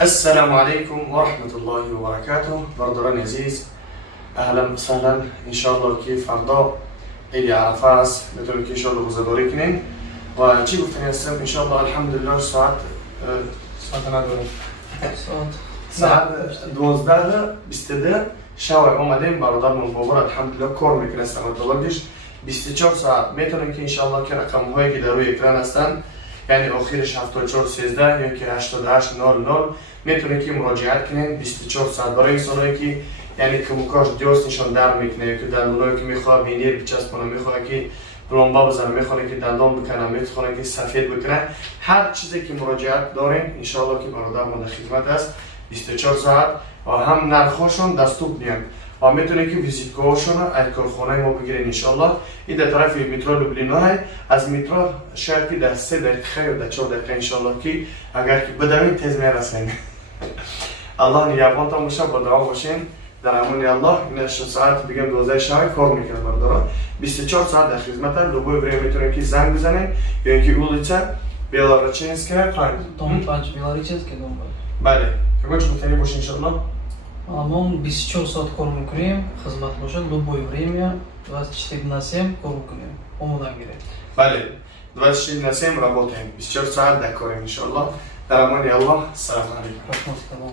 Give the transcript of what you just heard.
السلام عليكم ورحمة الله وبركاته. برادران عزيز، أهلا وسهلا. إن شاء الله كيف فردا عيد عرفات بتونن که إن شاء الله روزه‌داری کنین و چی گفتنی هستم إن شاء الله الحمدلله ساعت ندارم ساعت 12:22 شب اومدیم. برادرمون بابا الحمدلله کار میکنه استمدلگش 24 ساعت میتونیم که ان شاء الله که رقم هایی که در روی اکران هستن یعنی آخرش 7413 یا که 8800 میتونید که مراجعت کنین 24 ساعت برای انسانایی که یعنی کموکاش دیوستشون در میکنه که دندونایی که میخواد بینیر بچسبونه، میخواد که پلمبا بزنه، میخواد که دندان بکنه، میخواد که سفید بکنه، هر چیزی که مراجعت دارین ان شاء الله که برادرمون در خدمت است 24 ساعت و هم نرخشون دستور میان و میتونید که ویزیت کوشون از کارخانه ما بگیرین ان شاء الله. این در طرف مترو لوبلینا های از مترو شاید که در 3 دقیقه یا در 4 دقیقه ان شاء الله که اگر که بدوین تیز میرسین. الله نیابان تا باشه، با دعا باشین در امان الله. این 8 ساعت بگم 12 شب کار میکنه برادران، 24 ساعت در خدمتن. لوبوی برای میتونید که زنگ بزنین یا اینکه اولیچه بیلارچینسکه دом 5 Белореченский дом. بله فکر کنم باشه ان شاء الله. Мы 24 соат кор мекунем, хизмат бошад, любое время, 24/7 кор мекунем. Омодан гирем. بله 24/7 работаем, 24 ساعت در کاریم ان شاء الله. در امان الله. السلام علیکم.